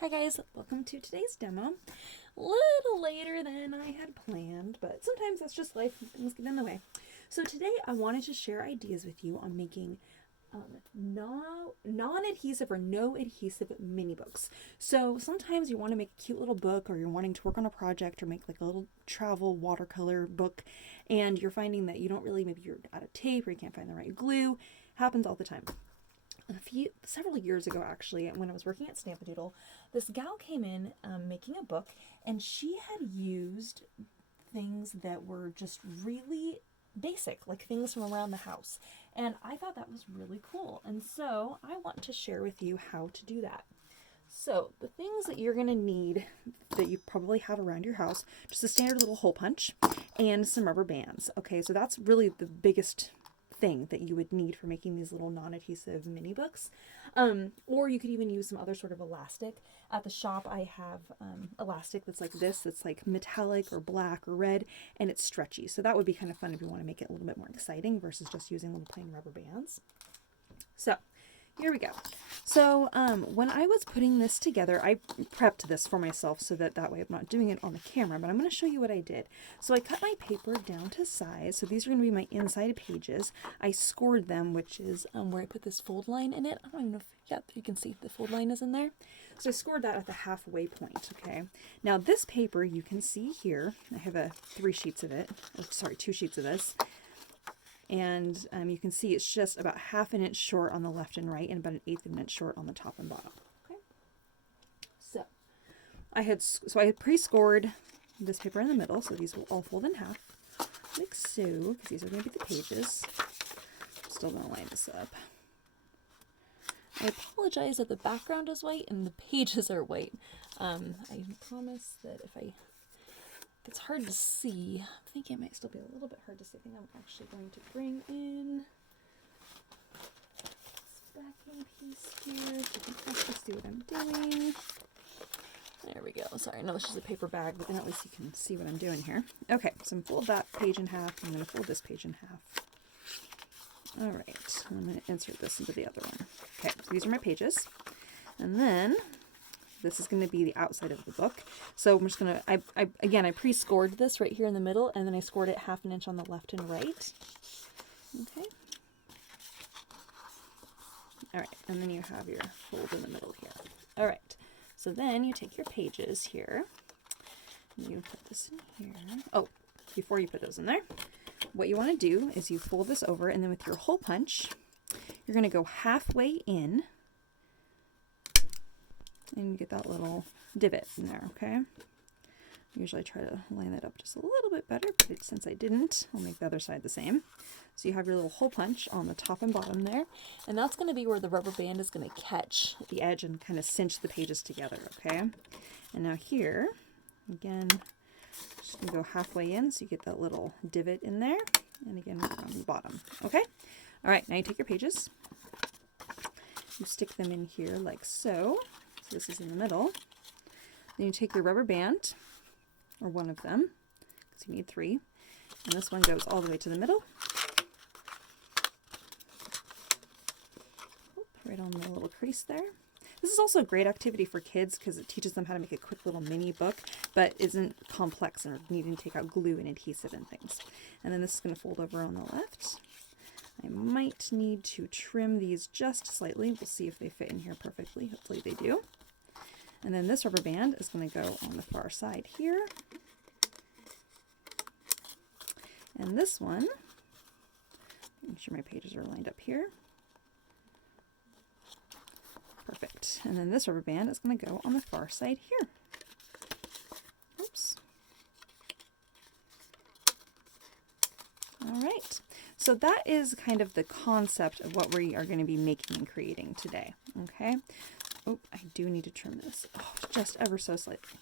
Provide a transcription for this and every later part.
Hi guys, welcome to today's demo. A little later than I had planned, but sometimes that's just life and things get in the way. So today I wanted to share ideas with you on making non-adhesive or no adhesive mini books. So sometimes you want to make a cute little book, or you're wanting to work on a project or make like a little travel watercolor book, and you're finding that you don't really, maybe you're out of tape or you can't find the right glue. Happens all the time. Several years ago, actually, when I was working at Stamp-A-Doodle, this gal came in making a book, and she had used things that were just really basic, like things from around the house. And I thought that was really cool. And so I want to share with you how to do that. So the things that you're going to need that you probably have around your house, just a standard little hole punch and some rubber bands. Okay, so that's really the biggest thing that you would need for making these little non-adhesive mini books. Or you could even use some other sort of elastic. At the shop I have elastic that's like this, that's like metallic or black or red, and it's stretchy. So that would be kind of fun if you want to make it a little bit more exciting versus just using little plain rubber bands. So here we go. So when I was putting this together, I prepped this for myself so that way I'm not doing it on the camera, but I'm going to show you what I did. So I cut my paper down to size. So these are going to be my inside pages. I scored them, which is where I put this fold line in it. I don't even know if, yeah, you can see the fold line is in there. So I scored that at the halfway point, okay? Now this paper, you can see here, I have two sheets of this. And you can see it's just about ½ inch short on the left and right, and about 1/8 of an inch short on the top and bottom. Okay. So I had pre-scored this paper in the middle, so these will all fold in half, like so, because these are going to be the pages. I'm still going to line this up. I apologize that the background is white and the pages are white. I promise that it's hard to see. I'm thinking it might still be a little bit hard to see. I think I'm actually going to bring in this backing piece here so you can actually see what I'm doing. There we go. Sorry, I know this is a paper bag, but then at least you can see what I'm doing here. Okay, so I'm going to fold that page in half. I'm going to fold this page in half. All right, I'm going to insert this into the other one. Okay, so these are my pages. And then this is going to be the outside of the book. So I'm just going to, I pre-scored this right here in the middle, and then I scored it ½ inch on the left and right. Okay. All right, and then you have your fold in the middle here. All right, so then you take your pages here, and you put this in here. Oh, before you put those in there, what you want to do is you fold this over, and then with your hole punch, you're going to go halfway in, and you get that little divot in there, okay? Usually I try to line that up just a little bit better, but since I didn't, I'll make the other side the same. So you have your little hole punch on the top and bottom there, and that's going to be where the rubber band is going to catch the edge and kind of cinch the pages together, okay? And now here, again, just going to go halfway in so you get that little divot in there, and again on the bottom, okay? All right, now you take your pages, you stick them in here like so. This is in the middle. Then you take your rubber band, or one of them, because you need 3, and this one goes all the way to the middle. Right on the little crease there. This is also a great activity for kids because it teaches them how to make a quick little mini book, but isn't complex or needing to take out glue and adhesive and things. And then this is going to fold over on the left. I might need to trim these just slightly. We'll see if they fit in here perfectly. Hopefully they do. And then this rubber band is going to go on the far side here. And this one, make sure my pages are lined up here. Perfect. And then this rubber band is going to go on the far side here. Oops. All right. So that is kind of the concept of what we are going to be making and creating today. Okay. Oh, I do need to trim this. Oh, just ever so slightly.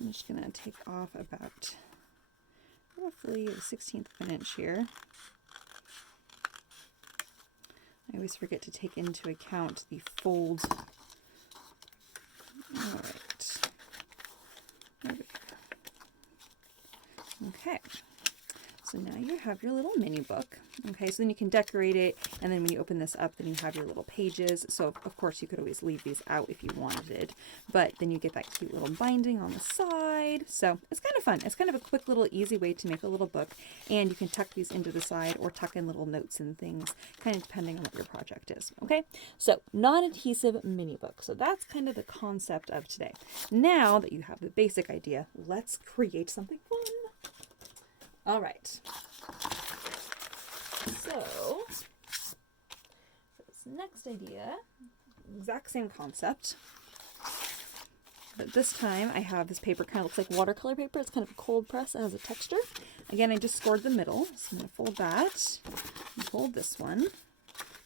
I'm just going to take off about roughly 1/16 of an inch here. I always forget to take into account the fold. All right. There we go. Okay. So now you have your little mini book. Okay, so then you can decorate it, and And then when you open this up, then you have your little pages. So of course you could always leave these out if you wanted, but then you get that cute little binding on the side. So it's kind of fun. It's kind of a quick little easy way to make a little book, and you can tuck these into the side or tuck in little notes and things, kind of depending on what your project is. Okay, so non-adhesive mini book. So that's kind of the concept of today. Now that you have the basic idea, let's create something fun. All right. So this next idea, exact same concept, but this time I have this paper, kind of looks like watercolor paper. It's kind of a cold press. It has a texture. Again, I just scored the middle, so I'm going to fold that, and fold this one,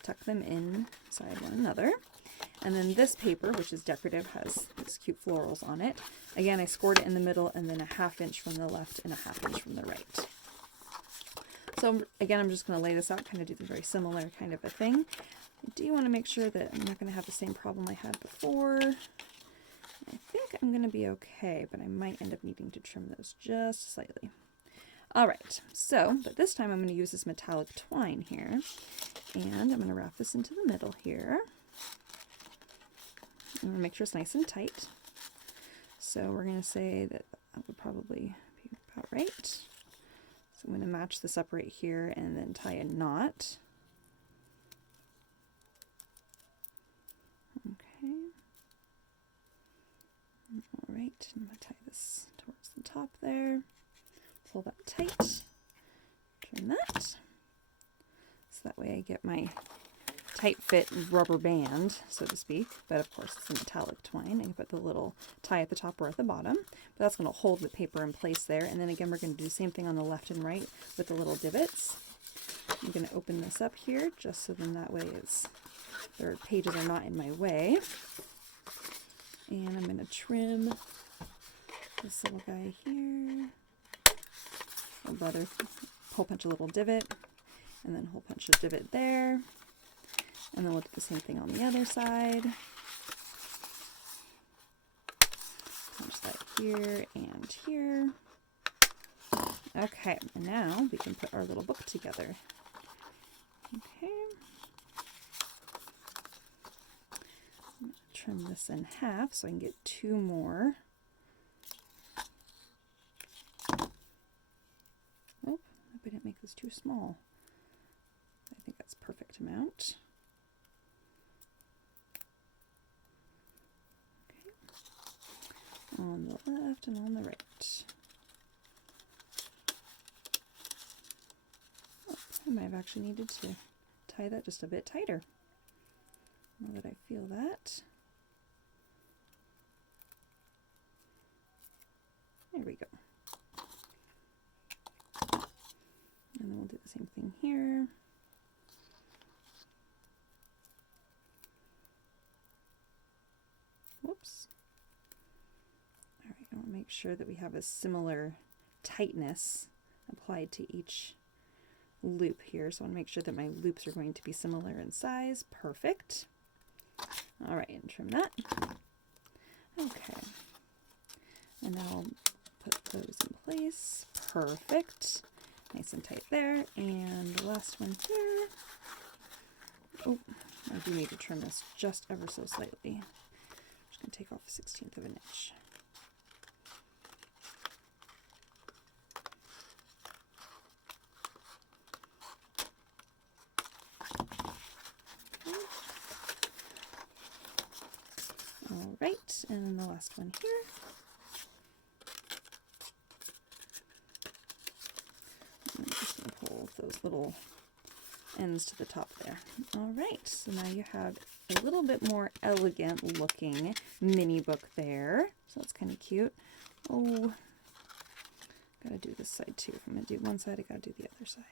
tuck them inside one another. And then this paper, which is decorative, has these cute florals on it. Again, I scored it in the middle, and then a 1/2 inch from the left and a 1/2 inch from the right. So again, I'm just going to lay this out, kind of do the very similar kind of a thing. I do want to make sure that I'm not going to have the same problem I had before. I think I'm going to be okay, but I might end up needing to trim those just slightly. All right, so, but this time I'm going to use this metallic twine here, and I'm going to wrap this into the middle here. I'm going to make sure it's nice and tight. So we're going to say that that would probably be about right. So I'm going to match this up right here and then tie a knot. Okay. All right, I'm going to tie this towards the top there. Pull that tight. Trim that. So that way I get my tight fit rubber band, so to speak, but of course it's a metallic twine. I can put the little tie at the top or at the bottom, but that's going to hold the paper in place there. And then again, we're going to do the same thing on the left and right with the little divots. I'm going to open this up here just so then that way their pages are not in my way. And I'm going to trim this little guy here. Another hole punch a little divot, and then hole punch a divot there. And then we'll do the same thing on the other side. Punch that here and here. Okay, and now we can put our little book together. Okay. I'm going to trim this in half so I can get 2 more. Oh, I hope I didn't make this too small. I think that's perfect amount. On the left and on the right. Oh, I might have actually needed to tie that just a bit tighter. Now that I feel that. There we go. And then we'll do the same thing here. Whoops. I want to make sure that we have a similar tightness applied to each loop here. So I want to make sure that my loops are going to be similar in size. Perfect. All right, and trim that. Okay. And now I'll put those in place. Perfect. Nice and tight there. And the last one here. Oh, I do need to trim this just ever so slightly. I'm just going to take off 1/16 of an inch. All right, and then the last one here. I'm just going to pull those little ends to the top there. All right, so now you have a little bit more elegant looking mini book there. So that's kind of cute. Oh, gotta do this side too. If I'm gonna do one side, I gotta do the other side.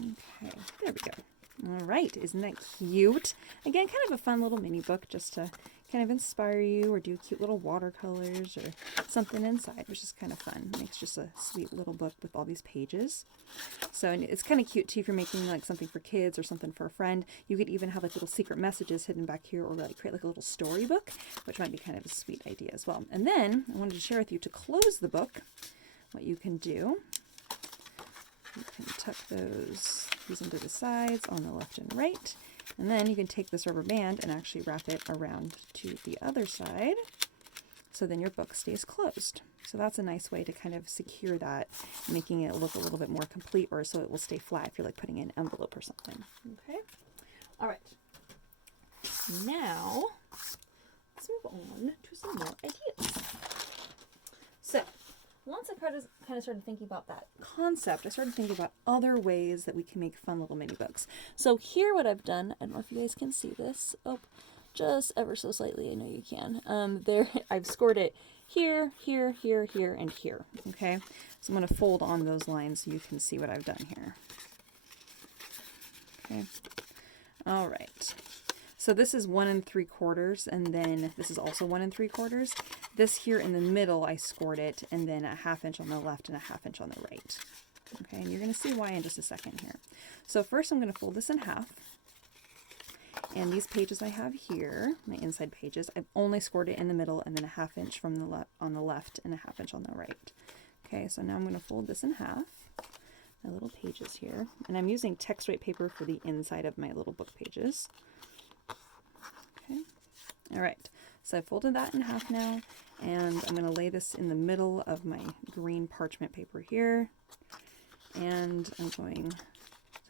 Okay, there we go. All right, isn't that cute? Again, kind of a fun little mini book just to kind of inspire you or do cute little watercolors or something inside, which is kind of fun. It makes just a sweet little book with all these pages. So, and it's kind of cute too if you're making like something for kids or something for a friend. You could even have like little secret messages hidden back here, or like create like a little storybook, which might be kind of a sweet idea as well. And then I wanted to share with you, to close the book, what you can do. You can tuck these into the sides on the left and right. And then you can take this rubber band and actually wrap it around to the other side, so then your book stays closed. So that's a nice way to kind of secure that, making it look a little bit more complete, or so it will stay flat if you're like putting in an envelope or something. Okay. All right. Now let's move on to some more ideas. So once I kind of started thinking about that concept, I started thinking about other ways that we can make fun little mini books. So here what I've done, I don't know if you guys can see this. Oh, just ever so slightly, I know you can. There, I've scored it here, here, here, here, and here. Okay, so I'm going to fold on those lines so you can see what I've done here. Okay, all right. So this is 1 3/4, and then this is also 1 3/4. This here in the middle, I scored it, and then a 1/2 inch on the left and a 1/2 inch on the right. Okay, and you're going to see why in just a second here. So first I'm going to fold this in half. And these pages I have here, my inside pages, I've only scored it in the middle, and then a 1/2 inch from the on the left and a 1/2 inch on the right. Okay, so now I'm going to fold this in half, my little pages here. And I'm using text weight paper for the inside of my little book pages. Okay, all right, so I folded that in half now, and I'm going to lay this in the middle of my green parchment paper here, and I'm going to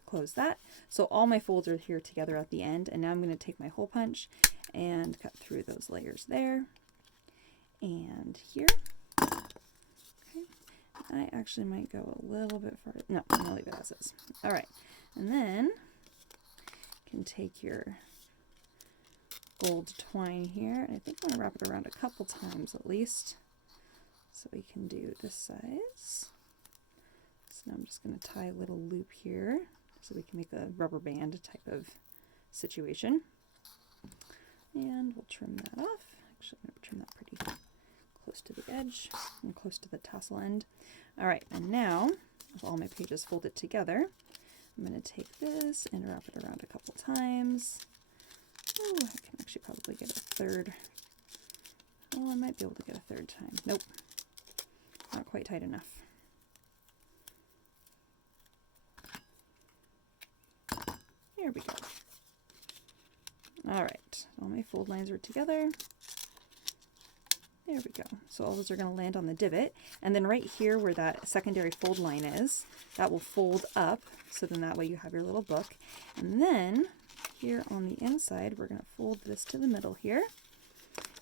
close that. So all my folds are here together at the end, and now I'm going to take my hole punch and cut through those layers there and here. Okay, I actually might go a little bit farther. No, I'm going to leave it as is. All right, and then you can take your gold twine here, and I think I'm going to wrap it around a couple times at least, so we can do this size. So now I'm just going to tie a little loop here so we can make a rubber band type of situation, and we'll trim that off. Actually, I'm going to trim that pretty close to the edge and close to the tassel end. All right, and now with all my pages folded together, I'm going to take this and wrap it around a couple times. Oh, I can actually probably get a third. Well, I might be able to get a third time. Nope, not quite tight enough. There we go. All right, all my fold lines are together. There we go. So all those are going to land on the divot, and then right here where that secondary fold line is, that will fold up, so then that way you have your little book. And then here on the inside, we're going to fold this to the middle here.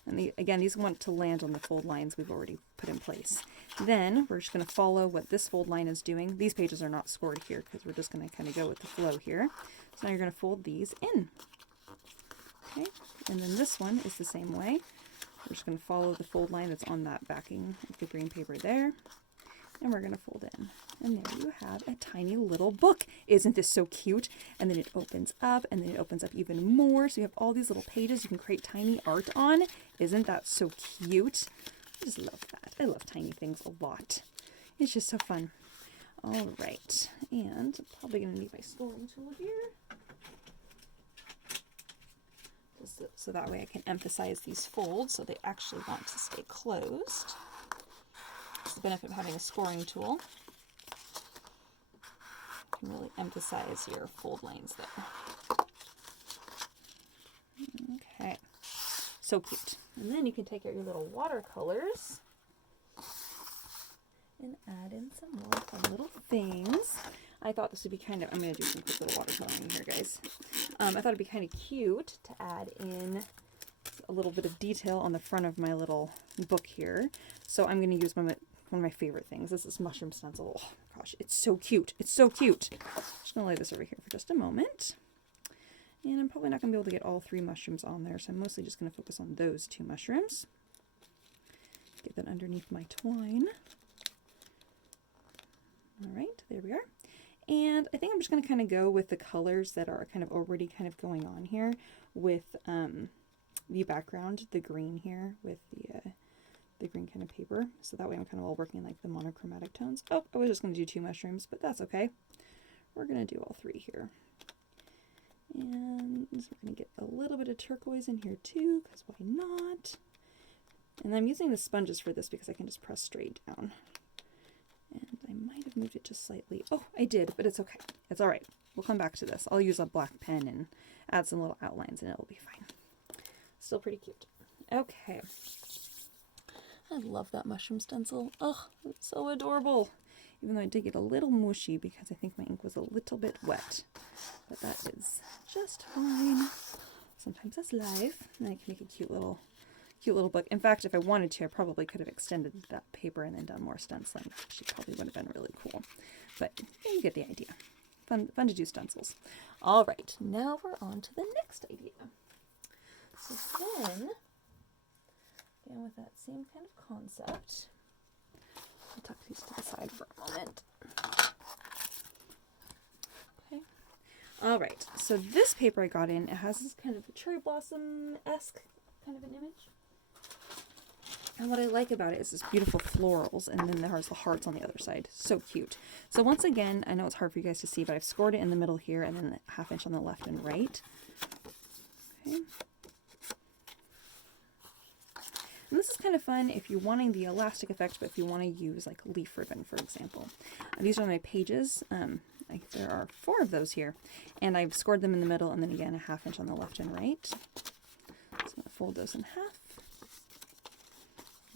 And again, these want to land on the fold lines we've already put in place. Then we're just going to follow what this fold line is doing. These pages are not scored here because we're just going to kind of go with the flow here. So now you're going to fold these in. Okay, and then this one is the same way. We're just going to follow the fold line that's on that backing of the green paper there. And we're going to fold in. And there you have a tiny little book. Isn't this so cute? And then it opens up, and then it opens up even more. So you have all these little pages you can create tiny art on. Isn't that so cute? I just love that. I love tiny things a lot. It's just so fun. All right. And I'm probably going to need my scoring tool here. Just so that way I can emphasize these folds so they actually want to stay closed. It's the benefit of having a scoring tool. You can really emphasize your fold lines there. Okay, so cute. And then you can take out your little watercolors and add in some more fun little things. I thought this would be kind of, I'm going to do some quick little watercoloring here, guys. I thought it'd be kind of cute to add in a little bit of detail on the front of my little book here. So I'm going to use one of my favorite things. This is mushroom stencil. Oh gosh, it's so cute. It's so cute. Just going to lay this over here for just a moment. And I'm probably not going to be able to get all 3 mushrooms on there, so I'm mostly just going to focus on those 2 mushrooms. Get that underneath my twine. All right, there we are. And I think I'm just going to kind of go with the colors that are kind of already kind of going on here with the background, the green here with the green kind of paper. So that way I'm kind of all working like the monochromatic tones. Oh, I was just going to do 2 mushrooms, but that's okay. We're going to do all 3 here. And we're going to get a little bit of turquoise in here too, because why not? And I'm using the sponges for this because I can just press straight down. And I might have moved it just slightly. Oh, I did, but it's okay. It's all right. We'll come back to this. I'll use a black pen and add some little outlines and it'll be fine. Still pretty cute. Okay. I love that mushroom stencil. Oh, it's so adorable. Even though I did get a little mushy because I think my ink was a little bit wet. But that is just fine. Sometimes that's life. And I can make a cute little book. In fact, if I wanted to, I probably could have extended that paper and then done more stenciling. Actually, probably would have been really cool. But yeah, you get the idea. Fun to do stencils. All right, now we're on to the next idea. So then, again with that same kind of concept, I'll tuck these to the side for a moment. Okay. All right, so this paper I got in, it has this kind of cherry blossom-esque kind of an image. And what I like about it is this beautiful florals, and then there's the hearts on the other side. So cute. So once again, I know it's hard for you guys to see, but I've scored it in the middle here, and then a 1/2 inch on the left and right. Okay. And this is kind of fun if you're wanting the elastic effect, but if you want to use like leaf ribbon, for example. These are my pages. There are 4 of those here, and I've scored them in the middle, and then again a 1/2 inch on the left and right. So I'm going to fold those in half.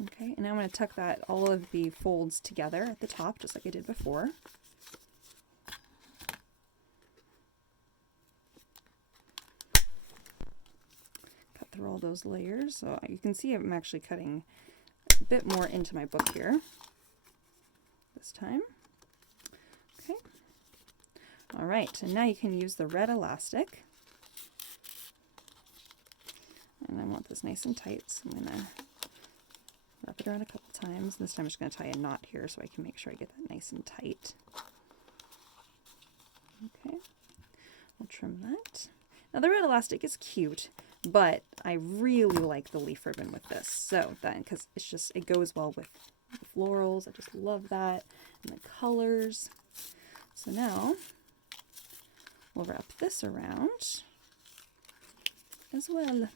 Okay, and now I'm going to tuck all of the folds together at the top, just like I did before. Cut through all those layers. So you can see I'm actually cutting a bit more into my book here this time. Okay. All right, and now you can use the red elastic. And I want this nice and tight, so I'm going to wrap it around a couple times. This time I'm just going to tie a knot here so I can make sure I get that nice and tight. Okay, we'll trim that. Now the red elastic is cute, but I really like the leaf ribbon with this. So that, because it goes well with the florals. I just love that, and the colors. So now we'll wrap this around as well.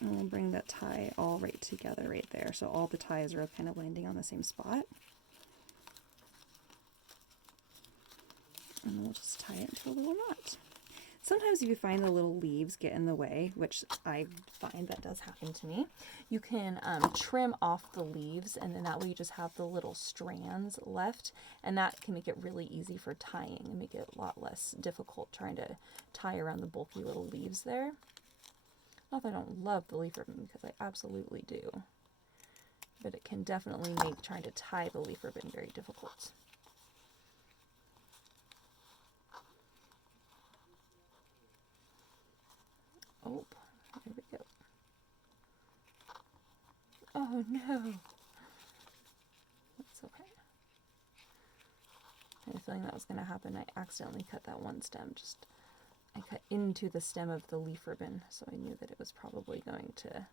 And we'll bring that tie all right together right there. So all the ties are kind of landing on the same spot. And then we'll just tie it into a little knot. Sometimes if you find the little leaves get in the way, which I find that does happen to me, you can trim off the leaves, and then that way you just have the little strands left, and that can make it really easy for tying and make it a lot less difficult trying to tie around the bulky little leaves there. Not that I don't love the leaf ribbon, because I absolutely do, but it can definitely make trying to tie the leaf ribbon very difficult. Oh, there we go. Oh no! That's okay. I had a feeling that was going to happen. I accidentally cut that one stem. I cut into the stem of the leaf ribbon, so I knew that it was probably going to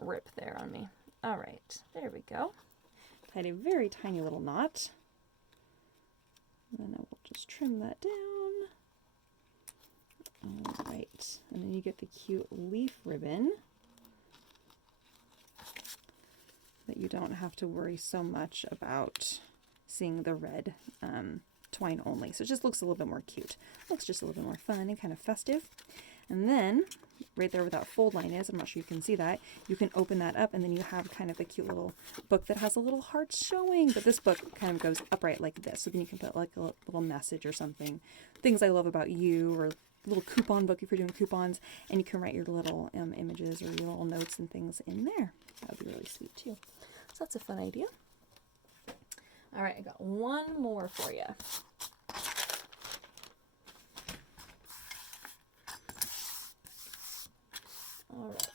rip there on me. All right, there we go. Tied a very tiny little knot. And then I will just trim that down. All right, and then you get the cute leaf ribbon that you don't have to worry so much about seeing the red twine only. So it just looks a little bit more cute. Looks just a little bit more fun and kind of festive. And then right there where that fold line is, I'm not sure you can see that, you can open that up and then you have kind of a cute little book that has a little heart showing, but this book kind of goes upright like this. So then you can put like a little message or something, things I love about you, or a little coupon book if you're doing coupons, and you can write your little images or your little notes and things in there. That would be really sweet too. So that's a fun idea. All right, I got one more for you. All right.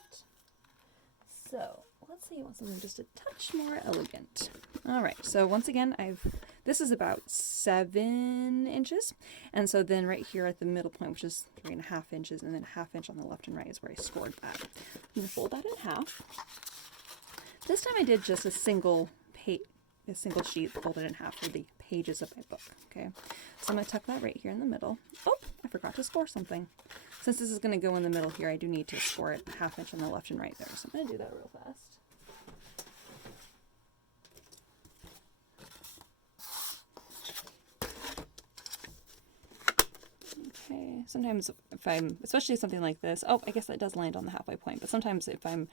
So let's say you want something just a touch more elegant. All right. So once again, this is about 7 inches. And so then right here at the middle point, which is 3.5 inches, and then a 1/2 inch on the left and right is where I scored that. I'm going to fold that in half. This time I did just a single sheet folded in half for the pages of my book. Okay, so I'm going to tuck that right here in the middle. Oh, I forgot to score something. Since this is going to go in the middle here, I do need to score it a 1/2 inch on the left and right there. So I'm going to do that real fast. Okay, sometimes if I'm, especially something like this, oh, I guess that does land on the halfway point, but sometimes if I'm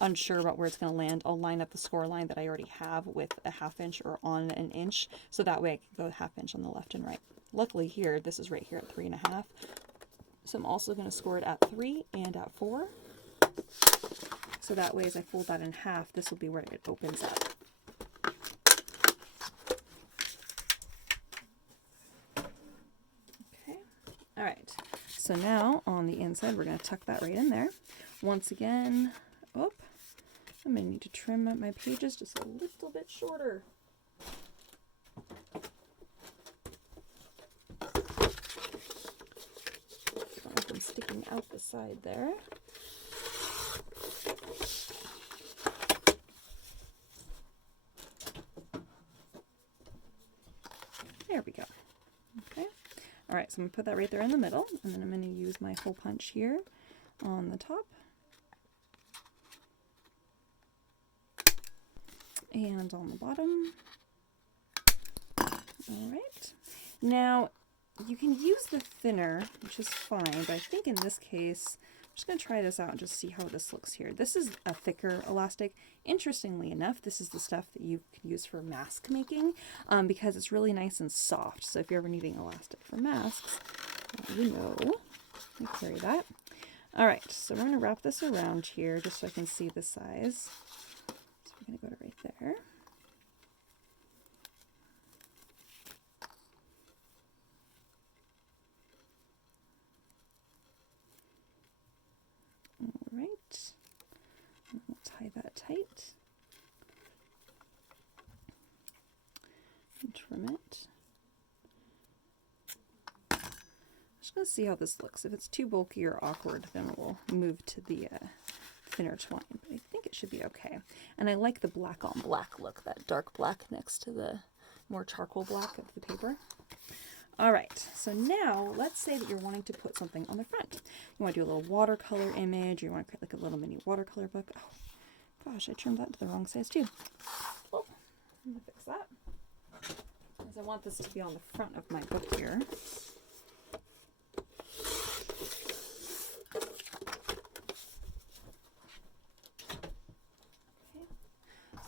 unsure about where it's going to land, I'll line up the score line that I already have with a 1/2 inch or on an inch, so that way I can go 1/2 inch on the left and right. Luckily here, this is right here at 3.5, so I'm also going to score it at 3 and at 4, so that way as I fold that in half, this will be where it opens up. Okay, all right, so now on the inside, we're going to tuck that right in there. Once again, oh, I'm going to need to trim up my pages just a little bit shorter. Got them sticking out the side there. There we go. Okay. All right, so I'm going to put that right there in the middle, and then I'm going to use my hole punch here on the top. And on the bottom. All right. Now, you can use the thinner, which is fine, but I think in this case, I'm just going to try this out and just see how this looks here. This is a thicker elastic. Interestingly enough, this is the stuff that you can use for mask making because it's really nice and soft. So if you're ever needing elastic for masks, you know, you carry that. All right, so we're going to wrap this around here just so I can see the size. So we're going to go to right there. All right, and we'll tie that tight and trim it. Just going to see how this looks. If it's too bulky or awkward, then we'll move to the thinner twine, but I think it should be okay. And I like the black on black look, that dark black next to the more charcoal black of the paper. All right, so now let's say that you're wanting to put something on the front. You want to do a little watercolor image, or you want to create like a little mini watercolor book. Oh, gosh, I trimmed that to the wrong size too. Oh, I'm going to fix that. Because I want this to be on the front of my book here. Okay,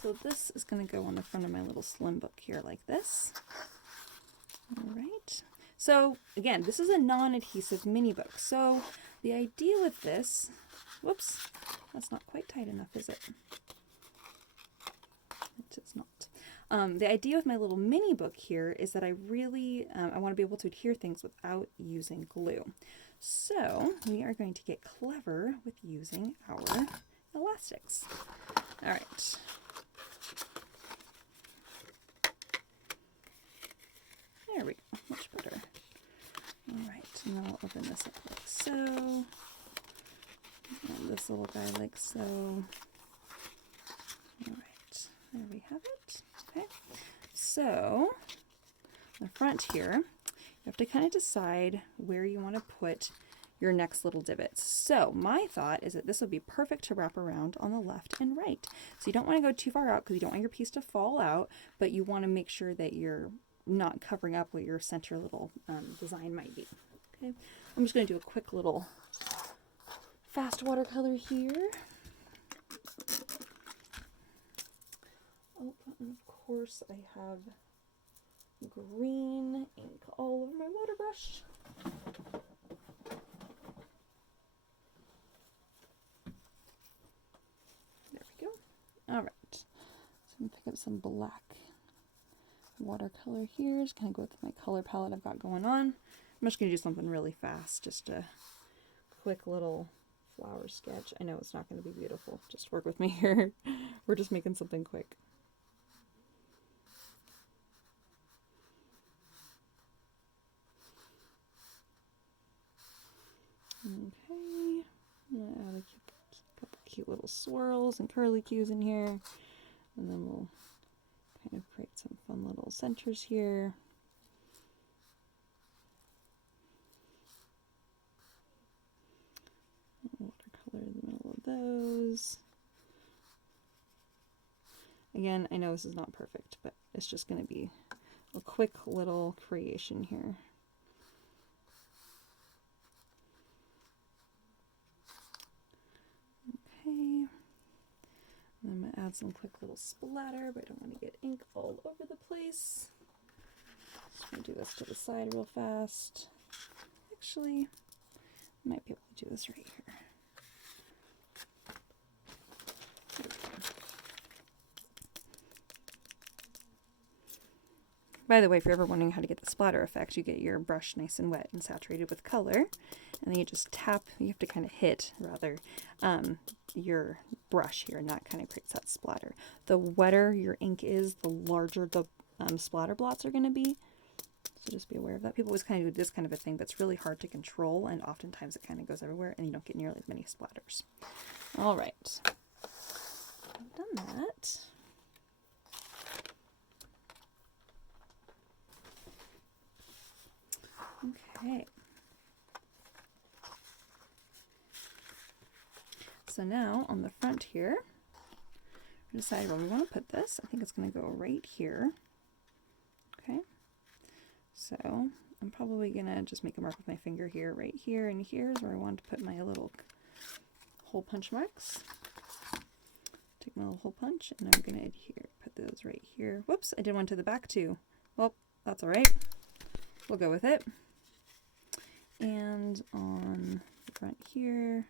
so this is going to go on the front of my little slim book here like this. All right, so again, this is a non-adhesive mini book. So the idea with this, whoops, that's not quite tight enough, is it? It is not. The idea with my little mini book here is that I really, I want to be able to adhere things without using glue. So we are going to get clever with using our elastics. All right. There we go, much better. All right, and then I'll open this up like so. And this little guy like so. All right, there we have it. Okay, so the front here, you have to kind of decide where you want to put your next little divots. So my thought is that this would be perfect to wrap around on the left and right. So you don't want to go too far out because you don't want your piece to fall out, but you want to make sure that you're not covering up what your center little design might be. Okay, I'm just going to do a quick little fast watercolor here. Oh, and of course I have green ink all over my water brush. There we go. All right, so I'm going to pick up some black watercolor here, just kind of go with my color palette I've got going on. I'm just going to do something really fast, just a quick little flower sketch. I know it's not going to be beautiful, just work with me here. We're just making something quick. Okay, I'm gonna add a couple cute little swirls and curly cues in here, and then we'll kind of create some fun little centers here. Watercolor in the middle of those. Again, I know this is not perfect, but it's just going to be a quick little creation here. Okay. And I'm going to add some quick little splatter, but I don't want to get ink all over the place. Just going to do this to the side real fast. Actually, I might be able to do this right here. By the way, if you're ever wondering how to get the splatter effect, you get your brush nice and wet and saturated with color, and then you just tap, you have to kind of hit, rather, your brush here, and that kind of creates that splatter. The wetter your ink is, the larger the splatter blots are going to be, so just be aware of that. People always kind of do this kind of a thing, but it's really hard to control, and oftentimes it kind of goes everywhere, and you don't get nearly as many splatters. All right, I've done that. Okay. So now on the front here, we decide where we want to put this. I think it's going to go right here. Okay. So I'm probably going to just make a mark with my finger here, right here, and here's where I want to put my little hole punch marks. Take my little hole punch, and I'm going to adhere, put those right here. Whoops, I did one to the back too. Well, that's all right. We'll go with it. And on the front here,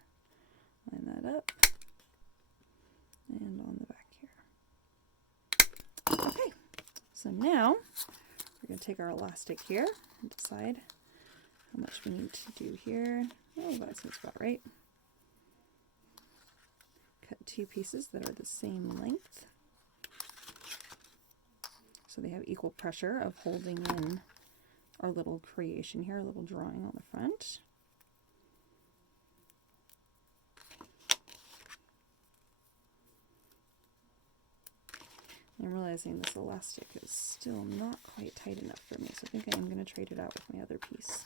line that up, and on the back here. Okay, so now we're going to take our elastic here and decide how much we need to do here. Oh, that seems about right. Cut two pieces that are the same length, so they have equal pressure of holding in our little creation here, a little drawing on the front. I'm realizing this elastic is still not quite tight enough for me, so I think I am going to trade it out with my other piece.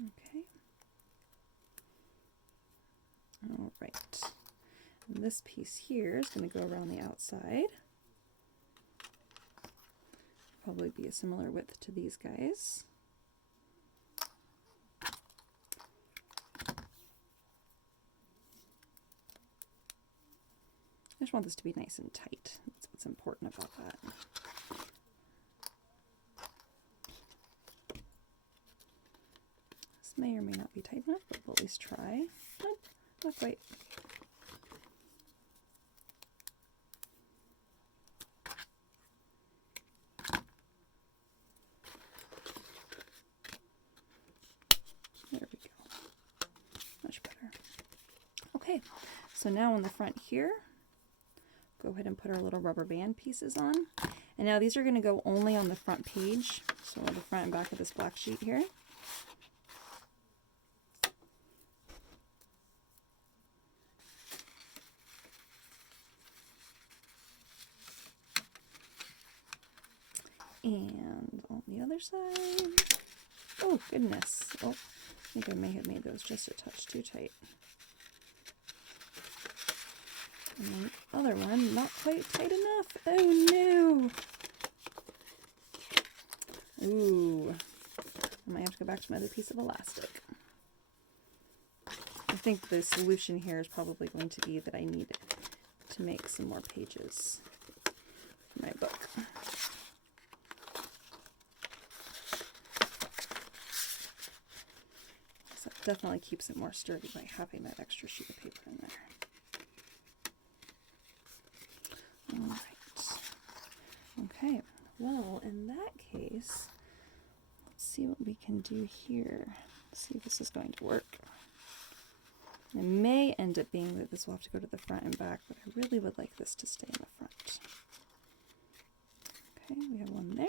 Okay. All right. And this piece here is going to go around the outside. Probably be a similar width to these guys. I just want this to be nice and tight. That's what's important about that. This may or may not be tight enough, but we'll at least try. Nope, not quite. There we go. Much better. Okay, so now on the front here, go ahead and put our little rubber band pieces on. And now these are going to go only on the front page, so the front and back of this black sheet here. And on the other side, oh goodness, oh, I think I may have made those just a touch too tight. And then the other one, not quite tight enough. Oh no! Ooh, I might have to go back to my other piece of elastic. I think the solution here is probably going to be that I need to make some more pages for my book. So it definitely keeps it more sturdy by having that extra sheet of paper in there. Alright, okay, well in that case, let's see what we can do here. Let's see if this is going to work. It may end up being that this will have to go to the front and back, but I really would like this to stay in the front. Okay, we have one there.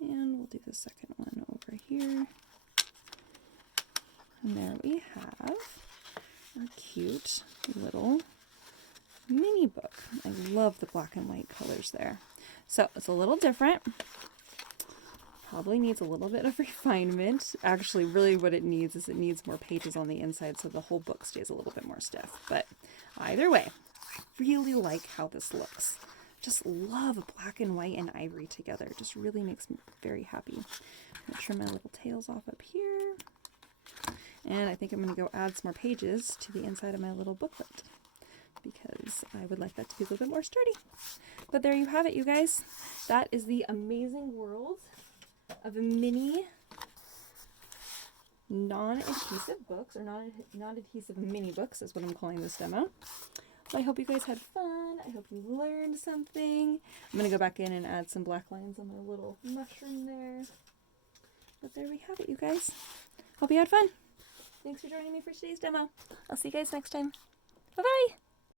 And we'll do the second one over here. And there we have our cute little mini book. I love the black and white colors there. So it's a little different. Probably needs a little bit of refinement. Actually, really what it needs is it needs more pages on the inside so the whole book stays a little bit more stiff. But either way, I really like how this looks. Just love black and white and ivory together. It just really makes me very happy. I'm going to trim my little tails off up here. And I think I'm going to go add some more pages to the inside of my little booklet, because I would like that to be a little bit more sturdy. But there you have it, you guys. That is the amazing world of mini non-adhesive books, or non-adhesive mini books is what I'm calling this demo. So I hope you guys had fun. I hope you learned something. I'm going to go back in and add some black lines on my little mushroom there. But there we have it, you guys. Hope you had fun. Thanks for joining me for today's demo. I'll see you guys next time. Bye-bye!